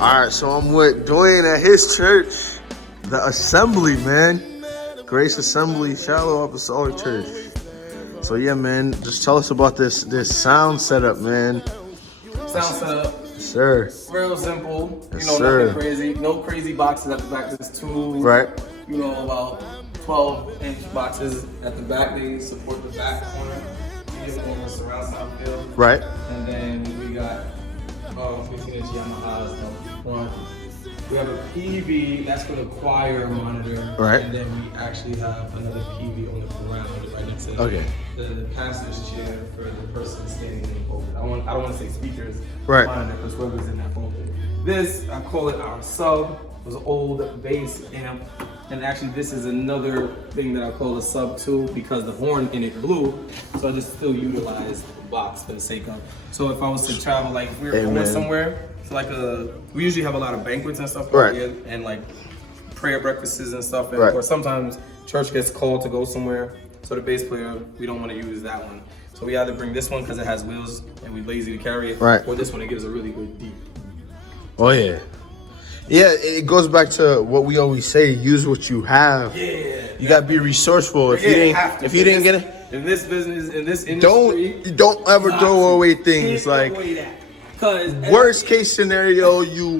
All right, so I'm with Dwayne at his church, the Assembly, man. Grace Assembly, Shiloh Apostolic Church. So yeah, man, just tell us about this sound setup, man. Sound setup. Yes, sir. Real simple. Yes, you know, sir. nothing crazy. No crazy boxes at the back. There's two. Right. You know, about 12-inch boxes at the back. They support the back corner. You get more of a surround sound feel. Right. And then we got 15-inch Yamahas up front. We have a PV, that's for the choir monitor. Right. And then we actually have another PV on the ground right next to the pastor's chair for the person standing in the pulpit. I don't want to say speakers, right. Monitor, because whoever's in that pulpit. This, I call it our sub. It was an old bass amp. And actually this is another thing that I call a sub too, because the horn in it blew. So I just still utilize the box for the sake of. So if I was to travel, like if we were going somewhere, so like we usually have a lot of banquets and stuff like that, and like prayer breakfasts and stuff, and or sometimes church gets called to go somewhere. So the bass player, we don't want to use that one. So we either bring this one because it has wheels and we're lazy to carry it, or this one, it gives a really good deep. Oh yeah. Yeah, it goes back to what we always say: use what you have. Yeah, you gotta be resourceful. If you didn't get it in this business, in this industry, don't ever throw away things. Like worst case scenario, you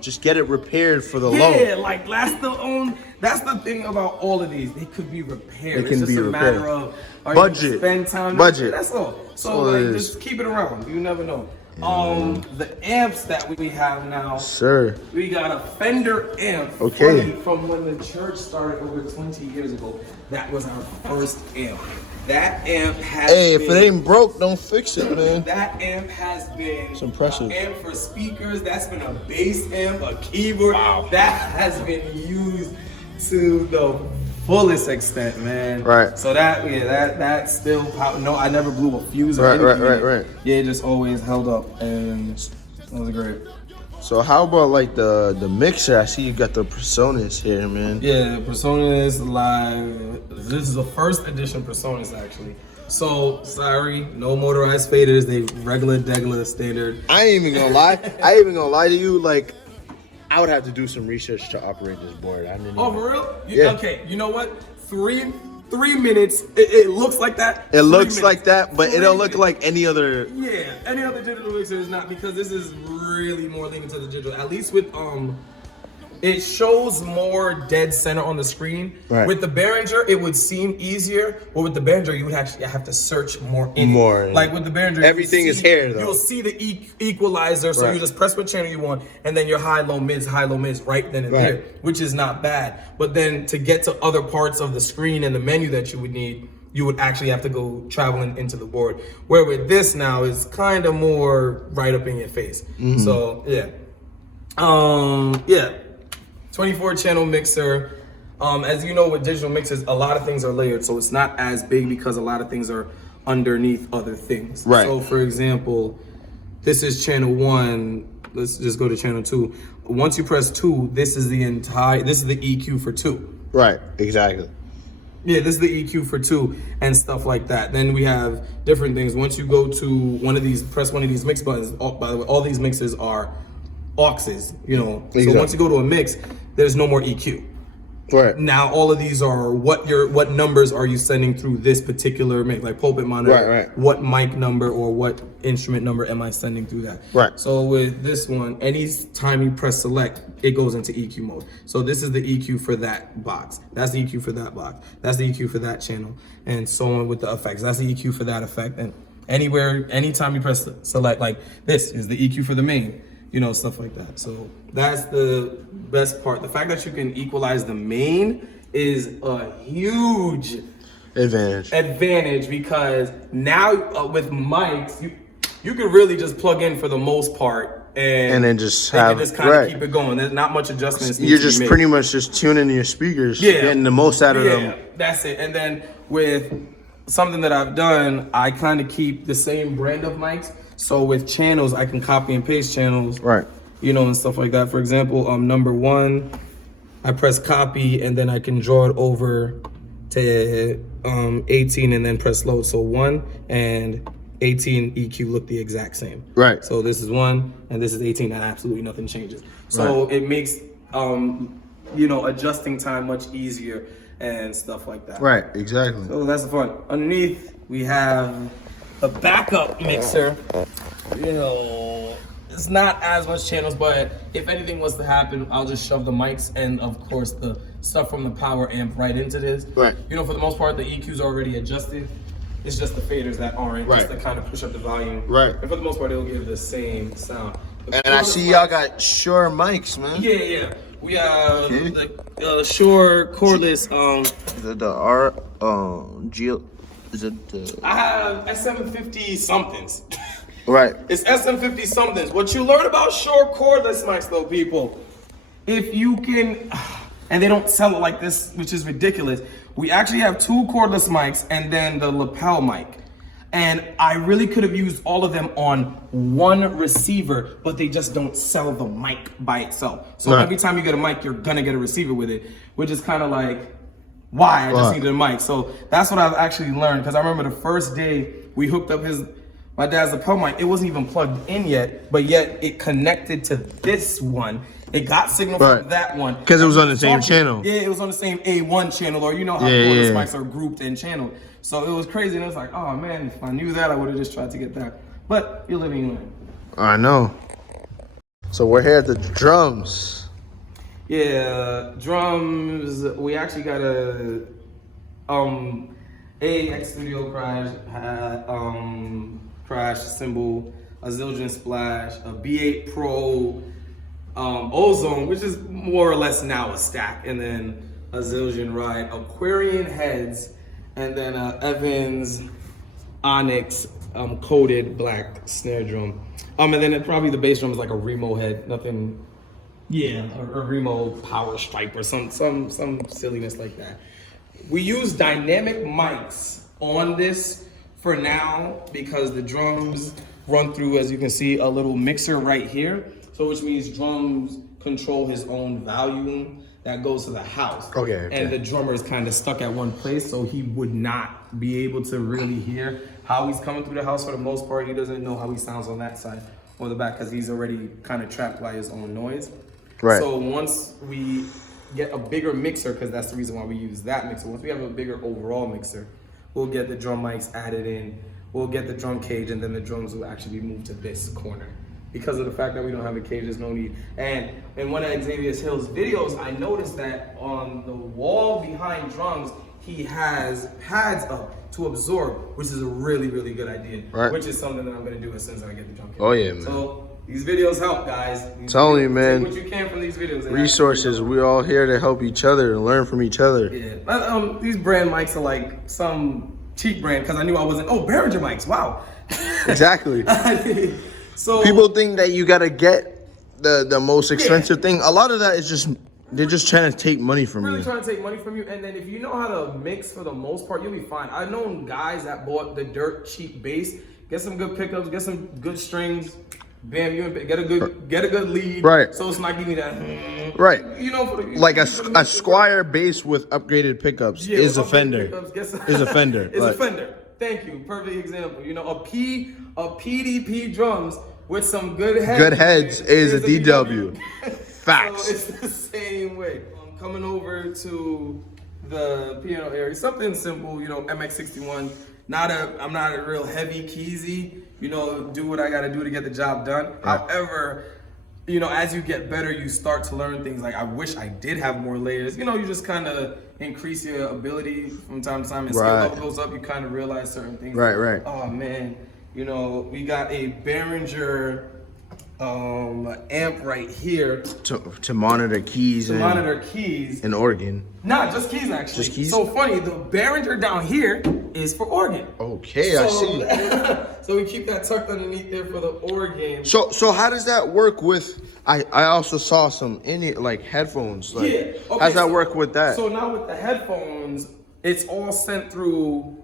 just get it repaired for the loan. Yeah, like that's the thing about all of these. They could be repaired. It's just a matter of budget. Spend time. Budget. That's all. So like, just keep it around. You never know. The amps that we have now, sir. We got a Fender amp from when the church started over 20 years ago. That was our first amp. That amp has if it ain't broke, don't fix it, man. That amp has been it's impressive. An amp for speakers. That's been a bass amp, a keyboard. Wow. That has been used to the fullest extent, man. Right. So that still power. No, I never blew a fuse or anything. Right. Yeah, it just always held up, and it was great. So how about like the mixer? I see you got the Personas here, man. Yeah, Personas live. This is the first edition Personas actually. So sorry, no motorized faders. They regular standard. I ain't even gonna lie. To you, like. I would have to do some research to operate this board. For real? Yeah. Okay, you know what? 3 minutes. It looks like that. It looks like that, but it don't look like any other. Yeah, any other digital mixer is not, because this is really more leaning to the digital. At least with it shows more dead center on the screen. Right. With the Behringer, it would seem easier, but with the Behringer, you would actually have to search more in it. Like with the Behringer, everything is here though. You'll see the equalizer, so you just press what channel you want, and then your high, low, mids right then and there, which is not bad. But then to get to other parts of the screen and the menu that you would need, you would actually have to go traveling into the board. Where with this now is kind of more right up in your face. Mm-hmm. So yeah. 24-channel mixer. As you know, with digital mixers, a lot of things are layered, so it's not as big because a lot of things are underneath other things. Right. So, for example, this is channel 1. Let's just go to channel 2. Once you press 2, this is the EQ for 2. Right. Exactly. Yeah, this is the EQ for 2 and stuff like that. Then we have different things. Once you go to press one of these mix buttons. By the way, all these mixes are auxes, Exactly. So once you go to a mix, there's no more EQ. Right. Now all of these are what numbers are you sending through this particular mix, like pulpit monitor. Right. What mic number or what instrument number am I sending through that? Right. So with this one, any time you press select, it goes into EQ mode. So this is the EQ for that box. That's the EQ for that box. That's the EQ for that channel, and so on with the effects. That's the EQ for that effect. And anytime you press select, like this is the EQ for the main. Stuff like that. So that's the best part. The fact that you can equalize the main is a huge advantage because now with mics, you can really just plug in for the most part and then just kind of keep it going. There's not much adjustments. You're just pretty much just tuning your speakers, getting the most out of them. Yeah, that's it. And then with something that I've done, I kind of keep the same brand of mics. So with channels, I can copy and paste channels, and stuff like that. For example, number 1, I press copy and then I can draw it over to 18 and then press load. So 1 and 18 EQ look the exact same. Right. So this is 1 and this is 18 and absolutely nothing changes. So it makes adjusting time much easier and stuff like that. Right, exactly. So that's the fun. Underneath we have a backup mixer. It's not as much channels, but if anything was to happen, I'll just shove the mics and of course the stuff from the power amp right into this. Right. For the most part, the EQ's already adjusted. It's just the faders that aren't, just to kind of push up the volume. Right. And for the most part, it'll give the same sound. And I see y'all got Shure mics, man. Yeah. We have the Shure cordless. Is it the R G? Is it the? I have SM50 somethings. Right. It's SM50 somethings. What you learn about Shure cordless mics, though, people, if you can, and they don't sell it like this, which is ridiculous. We actually have 2 cordless mics and then the lapel mic. And I really could have used all of them on one receiver, but they just don't sell the mic by itself. So every time you get a mic, you're gonna get a receiver with it, which is kind of like, why? I just needed a mic. So that's what I've actually learned, because I remember the first day we hooked up my dad's lapel mic, it wasn't even plugged in yet, but yet it connected to this one. It got signal from that one. Because it was on the same channel. Yeah, it was on the same A1 channel, or how cordless mics are grouped and channeled. So it was crazy, and it was like, oh man, if I knew that, I would have just tried to get that. But you're living, you learn. I know. So we're here at the drums. Yeah, drums. We actually got a X Studio crash cymbal, a Zildjian Splash, a B8 Pro Ozone, which is more or less now a stack, and then a Zildjian Ride, Aquarian heads, and then Evans Onyx coated black snare drum. And then probably the bass drum is like a Remo head, nothing. Yeah, a Remo Power Stripe or some silliness like that. We use dynamic mics on this for now because the drums run through, as you can see, a little mixer right here. So which means drums control his own volume that goes to the house. Okay. And the drummer is kind of stuck at one place, so he would not be able to really hear how he's coming through the house for the most part. He doesn't know how he sounds on that side or the back because he's already kind of trapped by his own noise. Right. So once we get a bigger mixer, because that's the reason why we use that mixer, once we have a bigger overall mixer, we'll get the drum mics added in, we'll get the drum cage, and then the drums will actually be moved to this corner. Because of the fact that we don't have a cage, there's no need. And in one of Xavier Hill's videos, I noticed that on the wall behind drums, he has pads up to absorb, which is a really, really good idea. Right. Which is something that I'm gonna do as soon as I get the drum cage. Oh yeah, man. So these videos help, guys. Telling you, man. Take what you can from these videos. Resources. We're all here to help each other and learn from each other. Yeah. These brand mics are like some cheap brand, because I knew I wasn't. Oh, Behringer mics. Wow. Exactly. So people think that you gotta get the most expensive thing. A lot of that is just they're just trying to take money from you. Really trying to take money from you, and then if you know how to mix for the most part, you'll be fine. I've known guys that bought the dirt cheap bass, get some good pickups, get some good strings, bam, you get a good lead. Right. So it's not giving you that. Right. Like a Squier bass with upgraded pickups is a Fender. Is a Fender. It's a Fender. Thank you. Perfect example. A PDP drums with some good heads. Good heads is a DW. Facts. So it's the same way. I'm coming over to the piano area. Something simple, MX61. I'm not a real heavy keysy. Do what I gotta do to get the job done. Right. However, as you get better, you start to learn things like, I wish I did have more layers. You just kind of increase your ability from time to time. And skill level goes up, you kind of realize certain things. Right. Oh man, we got a Behringer amp right here to monitor keys and organ. Nah, just keys actually. Just keys. So funny, the Behringer down here is for organ. Okay, I see. So we keep that tucked underneath there for the organ. So how does that work with? I also saw some headphones. Okay, how does that work with that? So now with the headphones, it's all sent through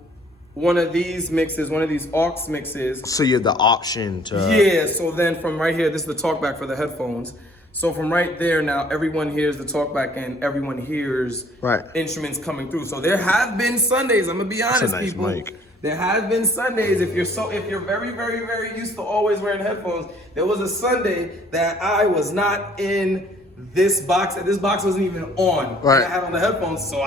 one of these mixes, one of these aux mixes. So you have the option to. Yeah. So then from right here, this is the Talkback for the headphones. So from right there now, everyone hears the talkback and everyone hears instruments coming through. So there have been Sundays, I'm gonna be honest, nice people. Mic. There have been Sundays, if you're very, very, very used to always wearing headphones, there was a Sunday that I was not in this box, and this box wasn't even on. Right. And I had on the headphones, so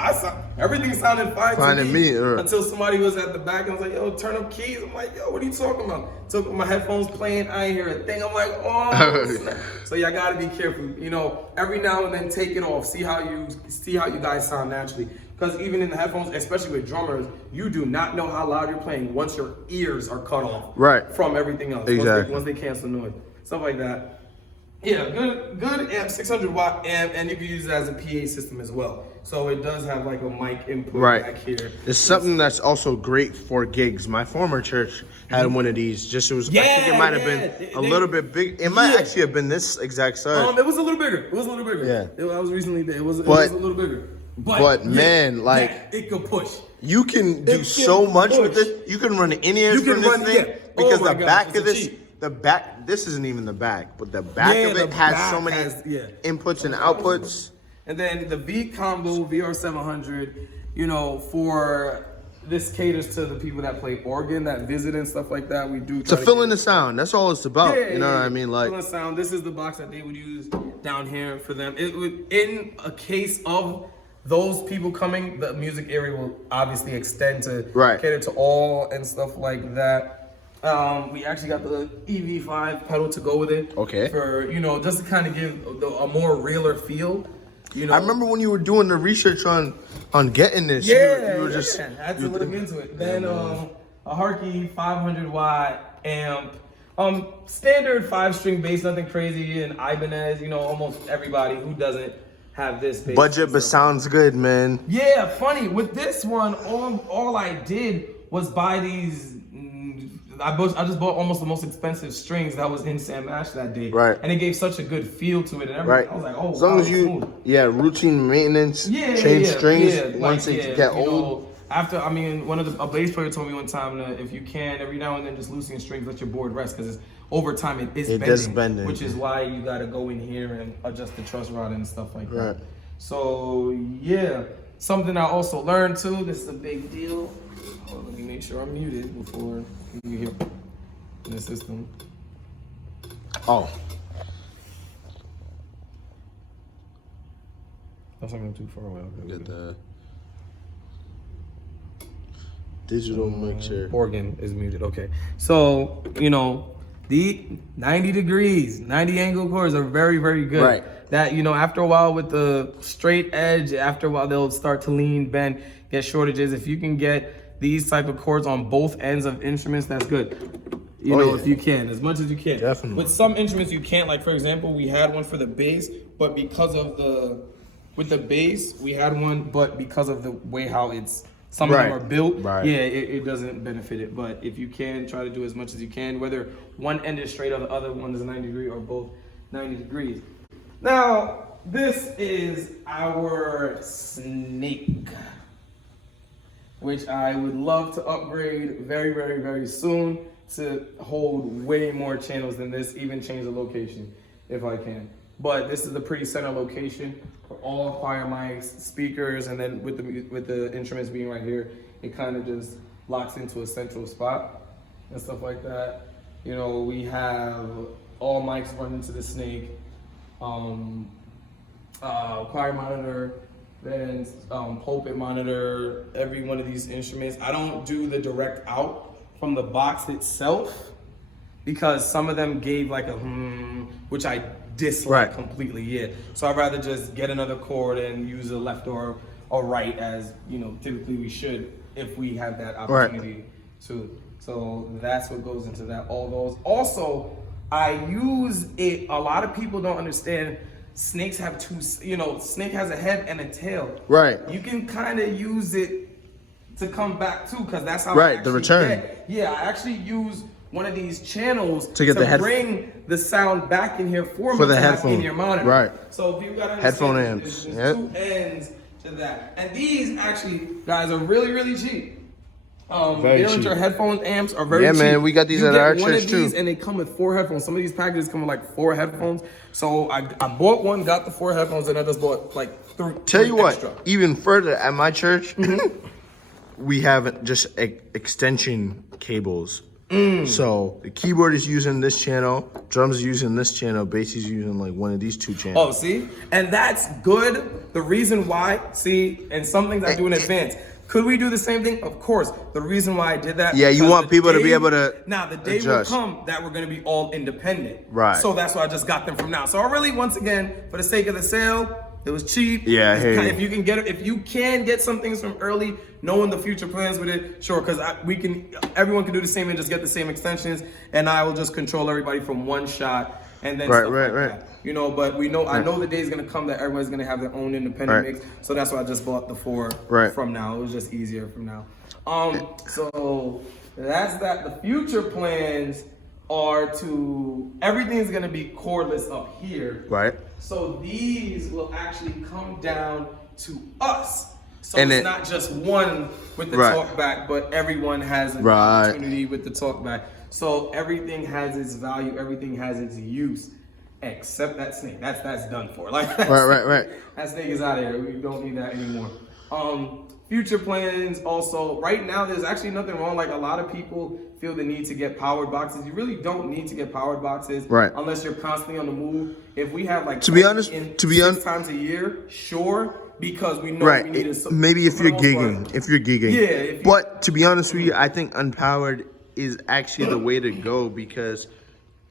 everything sounded fine to me until somebody was at the back and was like, yo, turn up keys. I'm like, yo, what are you talking about? Took my headphones playing, I ain't hear a thing. I'm like, oh. So yeah, I gotta be careful. You know, every now and then take it off. See how you guys sound naturally. Because even in the headphones, especially with drummers, you do not know how loud you're playing once your ears are cut off from everything else. Exactly. Once they cancel noise, stuff like that. Yeah, good amp, 600 watt amp, and you can use it as a PA system as well. So it does have like a mic input back here. It's something that's also great for gigs. My former church had one of these. I think it might have been a little bit big. It might actually have been this exact size. It was a little bigger. Yeah. I was recently there. It was a little bigger. But man, like it could push. You can do so much with this. You can run in-ears from this thing because the back of this. This isn't even the back, but the back of it has so many inputs and outputs. And then the V combo VR700, you know, for this caters to the people that play organ, that visit and stuff like that. We do to fill in the sound. That's all it's about. You know what I mean? Like fill in the sound. This is the box that they would use down here for them. It would, in a case of those people coming, the music area will obviously extend to cater to all and stuff like that. We actually got the EV5 pedal to go with it. Okay. For, you know, just to kind of give a more realer feel. You know, I remember when you were doing the research on getting this. Yeah, you were just I had to look into it. Then a Harkey 500 watt amp. Standard 5-string bass, nothing crazy. And Ibanez, you know, almost everybody who doesn't have this bass. Budget, but sounds good, man. Yeah, funny. With this one, all I did was buy these. I just bought almost the most expensive strings that was in Sam Ash that day. Right. And it gave such a good feel to it and everything. I was like, oh, as long as you, routine maintenance, change strings once they get old. Know, after, I mean, a bass player told me one time that if you can, every now and then just loosen strings, let your board rest, because over time it is bending. Which is why you got to go in here and adjust the truss rod and stuff like that. So, yeah. Something I also learned too, this is a big deal. Oh, let me make sure I'm muted before you hear in the system. Oh. That's not too far away. Get the digital mixer. Organ is muted. Okay. So, you know, the 90 degrees, 90 angle chords are very, very good. Right. That, you know, after a while with the straight edge, after a while they'll start to lean, bend, get shortages. If you can get these type of chords on both ends of instruments, that's good. You know, if you can, as much as you can. Definitely. With some instruments you can't, like for example, we had one for the bass, but because of with the bass, we had one, but because of the way how some of them are built, it doesn't benefit it. But if you can, try to do as much as you can, whether one end is straight or the other one is 90 degree or both 90 degrees. Now, this is our Snake, which I would love to upgrade very, very, very soon to hold way more channels than this, even change the location if I can. But this is the pretty center location for all choir mics, speakers, and then with the instruments being right here, it kind of just locks into a central spot and stuff like that. You know, we have all mics run into the Snake. Choir monitor, then pulpit monitor, every one of these instruments. I don't do the direct out from the box itself because some of them gave like a which I dislike completely. So I'd rather just get another chord and use a left or a right, as you know typically we should if we have that opportunity to. So that's what goes into that. All those. Also, I use it. A lot of people don't understand. Snakes have snake has a head and a tail. Right. You can kind of use it to come back too, because that's how the return. I actually use one of these channels to bring the sound back in here for me the headphone in your monitor. Right. So if you got headphone amps. There's two ends to that, and these actually, guys, are really, really cheap. Behringer headphone amps are very cheap. Yeah, man, we got these at our church too. And they come with 4 headphones. Some of these packages come with like 4 headphones. So I bought one, got the 4 headphones, and I just bought like 3. Tell you what, extra. even further at my church, we have just extension cables. So the keyboard is using this channel, drums is using this channel, bass is using like one of these 2 channels. Oh, see? And that's good. The reason why, and some things I do in advance. Could we do the same thing? Of course. The reason why I did that. Yeah, you want people to be able to. Now, the day adjust. will come that we're going to be all independent. Right. So that's why I just got them from now. So I really, once again, for the sake of the sale, it was cheap. Yeah, if you can get some things from early, knowing the future plans with it, sure, because everyone can do the same and just get the same extensions, and I will just control everybody from one shot, and then right. You know, but I know the day is gonna come that everyone's gonna have their own independent mix, so that's why I just bought the 4 from now. It was just easier from now. So that's that. The future plans are everything's gonna be cordless up here. Right. So these will actually come down to us. So it's not just one with the Talkback, but everyone has an opportunity with the Talkback. So everything has its value, everything has its use, except that snake. That's done for. Like right. That snake is out of here. We don't need that anymore. Future plans also. Right now, there's actually nothing wrong. Like a lot of people feel the need to get powered boxes. You really don't need to get powered boxes, unless you're constantly on the move. If we have like 6 times a year, sure. Because we know we need a maybe if you're gigging. Yeah. But to be honest with you, I think unpowered is actually the way to go because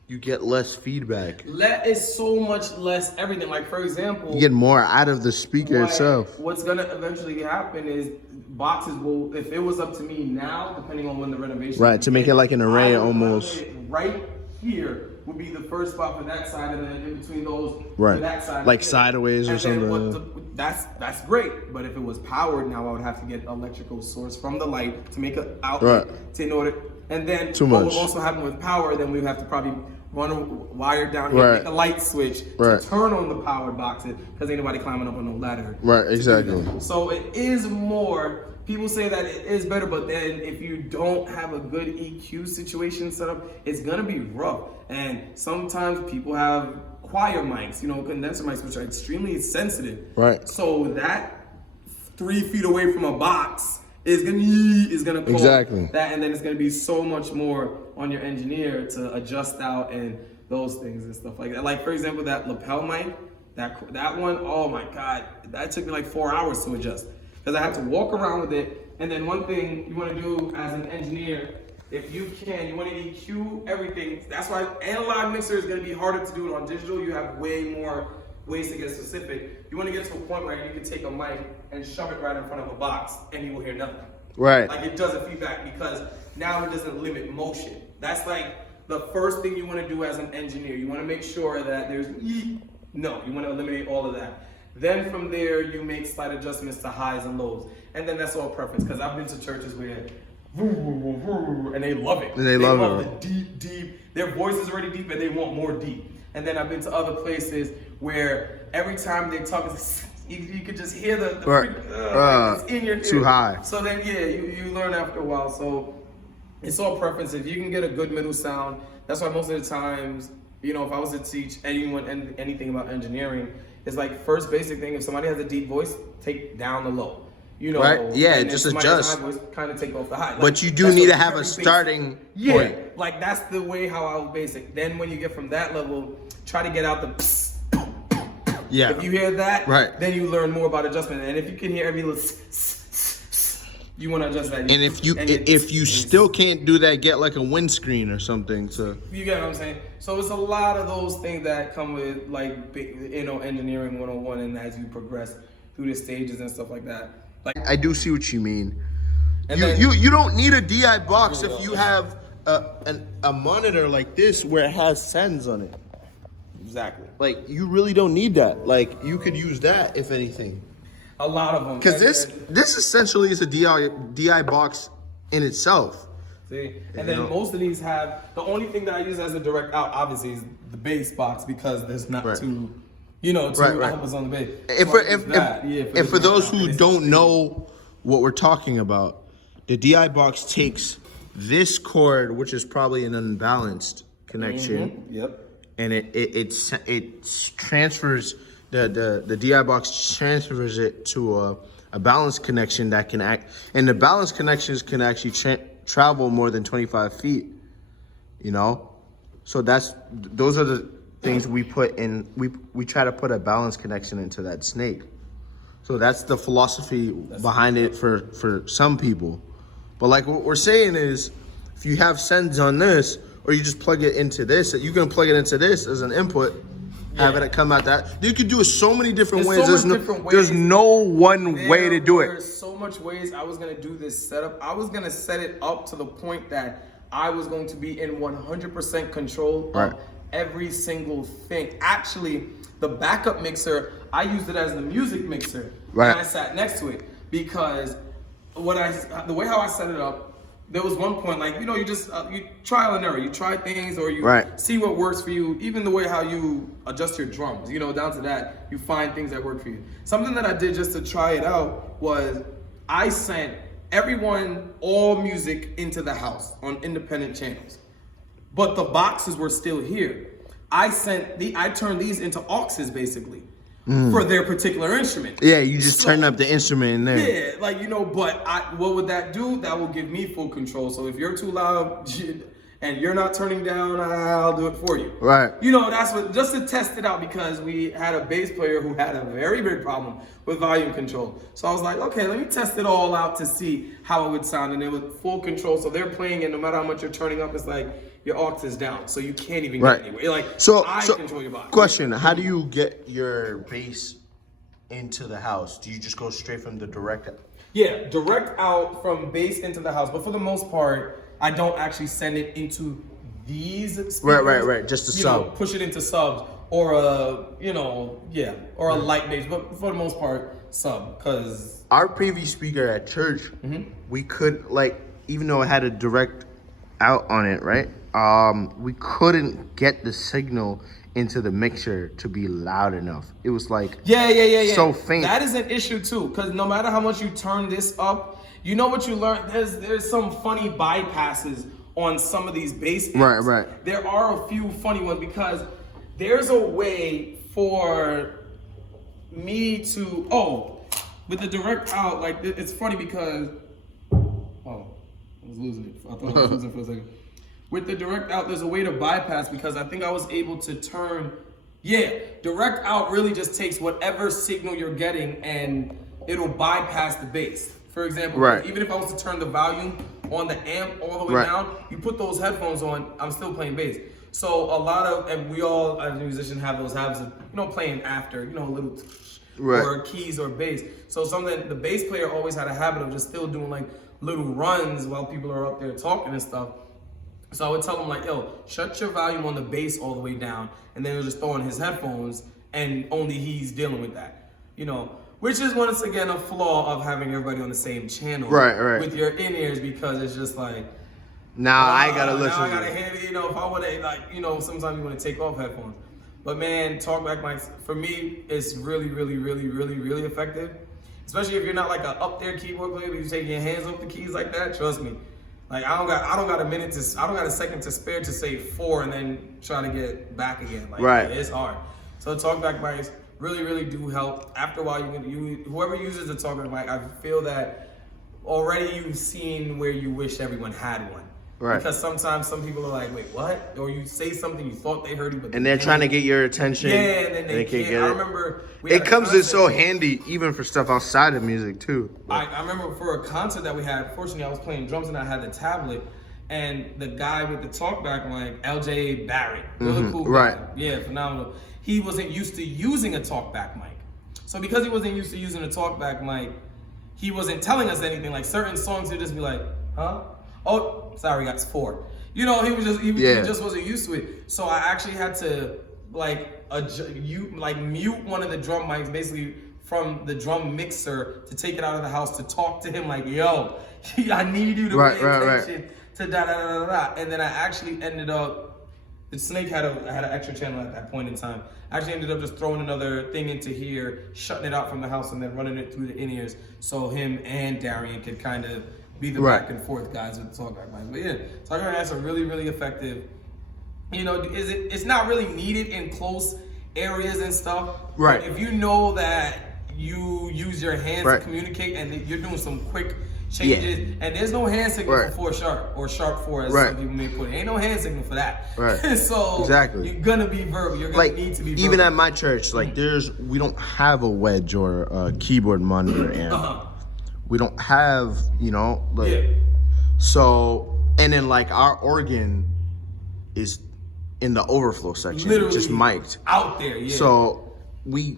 you get less feedback. It's so much less everything. Like for example, you get more out of the speaker itself. What's gonna eventually happen is boxes will, if it was up to me now, depending on when the renovation to make it like an array almost. Right here would be the first spot for that side, and then in between those for that side, like sideways or something. That's great, but if it was powered, now I would have to get electrical source from the light to make an outlet in order, and then what would also happen with power, then we would have to probably run a wire down here, make a light switch to turn on the powered boxes, because ain't nobody climbing up on no ladder. Right, exactly. So it is more. People say that it is better, but then if you don't have a good EQ situation set up, it's gonna be rough. And sometimes people have choir mics, condenser mics, which are extremely sensitive. Right. So that 3 feet away from a box is gonna cause that, and then it's gonna be so much more on your engineer to adjust out and those things and stuff like that. Like for example, that lapel mic, that one, oh my God, that took me like 4 hours to adjust. Because I have to walk around with it, and then one thing you want to do as an engineer, if you can, you want to EQ everything. That's why analog mixer is going to be harder to do it on digital. You have way more ways to get specific. You want to get to a point where you can take a mic and shove it right in front of a box, and you will hear nothing. Right. Like it doesn't feedback because now it doesn't limit motion. That's like the first thing you want to do as an engineer. You want to make sure that there's you want to eliminate all of that. Then from there, you make slight adjustments to highs and lows. And then that's all preference, because I've been to churches where, and they love it. They love the deep. Their voice is already deep, and they want more deep. And then I've been to other places where every time they talk, you could just hear the it's in your ear. Too high. So then, you learn after a while. So it's all preference. If you can get a good middle sound, that's why most of the times, if I was to teach anyone anything about engineering, it's like first basic thing, if somebody has a deep voice, take down the low. Just adjust. Kind of take off the high. But you do need to have a starting point. Like that's the way how I would basic. Then when you get from that level, try to get out the psst. If you hear that, then you learn more about adjustment. And if you can hear every little you want to adjust that. And if you still can't do that, get like a windscreen or something. So you get what I'm saying. So it's a lot of those things that come with like engineering 101, and as you progress through the stages and stuff like that. Like I do see what you mean. You don't need a DI box if you have a monitor like this where it has sends on it. Exactly. Like you really don't need that. Like you could use that if anything. A lot of them. Because this essentially is a DI box in itself. See, and then most of these have, the only thing that I use as a direct out, obviously, is the bass box, because there's not too help on the bass. And for those who don't know what we're talking about, the DI box takes this cord, which is probably an unbalanced connection. Yep. And it transfers the DI box transfers it to a balanced connection that can act, and the balanced connections can actually travel more than 25 feet. You know, so those are the things we put in. We try to put a balanced connection into that snake. So that's the philosophy behind it for some people. But like what we're saying is, if you have sends on this, or you just plug it into this, you can plug it into this as an input, having it come out that. You could do it so many different ways. There's no one way to do it. There's so much ways I was gonna do this setup. I was gonna set it up to the point that I was going to be in 100% control of every single thing. Actually, the backup mixer, I used it as the music mixer. And I sat next to it because the way how I set it up, there was one point, like, you know, you just you trial and error. You try things, or you see what works for you. Even the way how you adjust your drums, you know, down to that, you find things that work for you. Something that I did just to try it out was I sent everyone all music into the house on independent channels, but the boxes were still here. I turned these into auxes basically for their particular instrument. Yeah, you just turn up the instrument in there. Yeah, like, you know, but what would that do? That will give me full control. So if you're too loud and you're not turning down, I'll do it for you. Right. You know, that's what, just to test it out, because we had a bass player who had a very big problem with volume control. So I was like, okay, let me test it all out to see how it would sound. And it was full control. So they're playing, and no matter how much you're turning up, it's like your aux is down. So you can't even get anywhere. Like, I control your body. Question, how do you get your bass into the house? Do you just go straight from the direct out? Yeah, direct out from bass into the house. But for the most part, I don't actually send it into these speakers. Right. Just a sub. Push it into subs or or a light bass. But for the most part, sub. Because our PV speaker at church, we could, like, even though it had a direct out on it, right? We couldn't get the signal into the mixer to be loud enough. It was like so faint. That is an issue too, because no matter how much you turn this up, you know what you learn? There's some funny bypasses on some of these bass amps. Right. There are a few funny ones, because there's a way for me to with the direct out, like, it's funny because I was losing it. I thought I was losing it for a second. With the direct out, there's a way to bypass, because I think I was able to turn, direct out really just takes whatever signal you're getting and it'll bypass the bass. For example, even if I was to turn the volume on the amp all the way down, you put those headphones on, I'm still playing bass. So and we all as musicians have those habits of, you know, playing after, you know, a little or keys or bass. So the bass player always had a habit of just still doing like little runs while people are up there talking and stuff. So I would tell him, like, yo, shut your volume on the bass all the way down, and then he'll just throw on his headphones, and only he's dealing with that, you know, which is once again a flaw of having everybody on the same channel with your in-ears, because it's just like, I gotta listen. Now I gotta hear it, you know, if I would have, like, you know, sometimes you want to take off headphones. But man, Talkback mics, for me, it's really, really, really, really, really effective. Especially if you're not like an up there keyboard player, but you take your hands off the keys like that, trust me. Like, I don't got a second to spare to say 4 and then try to get back again. Like, it's hard. So Talkback mics really, really do help. After a while, whoever uses the Talkback mic, I feel that already you've seen where you wish everyone had one. Right. Because sometimes some people are like, wait, what? Or you say something, you thought they heard you, but they're trying to get your attention. Yeah, and then they can't get it. I remember it comes in so handy even for stuff outside of music too. I remember for a concert that we had, fortunately I was playing drums and I had the tablet, and the guy with the Talkback mic, LJ Barrett, really cool guy. Yeah, phenomenal. He wasn't used to using a Talkback mic. So because he wasn't used to using a Talkback mic, he wasn't telling us anything. Like certain songs, he'd just be like, huh? Oh, sorry, guys, 4. You know, he just wasn't used to it. So I actually had to mute one of the drum mics, basically from the drum mixer, to take it out of the house to talk to him like, yo, I need you to pay attention to da-da-da-da-da. And then I actually ended up, the Snake had an extra channel at that point in time. I actually ended up just throwing another thing into here, shutting it out from the house, and then running it through the in-ears so him and Darian could kind of be the back and forth guys with the Talkback mics. But yeah, Talkback mics are really, really effective. You know, it's not really needed in close areas and stuff. Right. But if you know that you use your hands to communicate and you're doing some quick changes, and there's no hand signal for 4 sharp or sharp 4 as some people may put it. Ain't no hand signal for that. Right. So you're gonna be verbal. You're gonna need to be verbal. Even at my church, like we don't have a wedge or a keyboard monitor amp. We don't have, you know, like so, and then like our organ is in the overflow section, literally just mic'd out there. Yeah. So we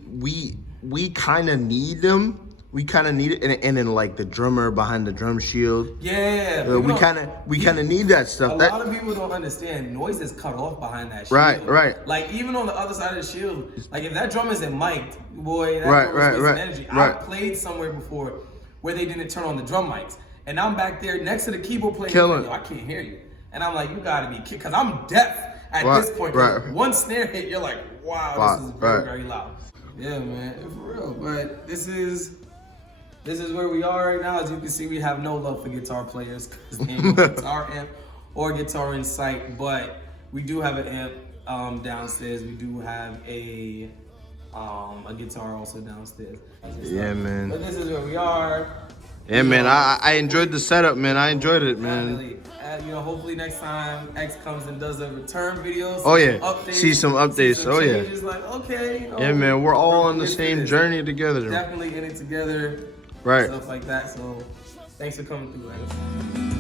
kind of need them. We kind of need it, and then like the drummer behind the drum shield. Yeah. We kind of need that stuff. A lot of people don't understand noise is cut off behind that shield. Right. Like even on the other side of the shield, like if that drum isn't mic'd, boy, that drum is wasting energy. I've played somewhere before where they didn't turn on the drum mics, and I'm back there next to the keyboard player. Like, yo, I can't hear you, and I'm like, you gotta be kidding, because I'm deaf at this point. One snare hit, you're like, wow, this is very, very loud. Yeah, man, for real. But this is where we are right now. As you can see, we have no love for guitar players because they ain't no guitar amp or guitar in sight. But we do have an amp downstairs. We do have a guitar also downstairs. Yeah, man. But this is where we are. Yeah, man. I enjoyed the setup, man. I enjoyed it, man. Definitely. You know, hopefully next time X comes and does a return video. See some updates. Changes, like, okay. You know, yeah, man. We're all on the same journey together. Definitely in it together. Right. Stuff like that. So thanks for coming through, X.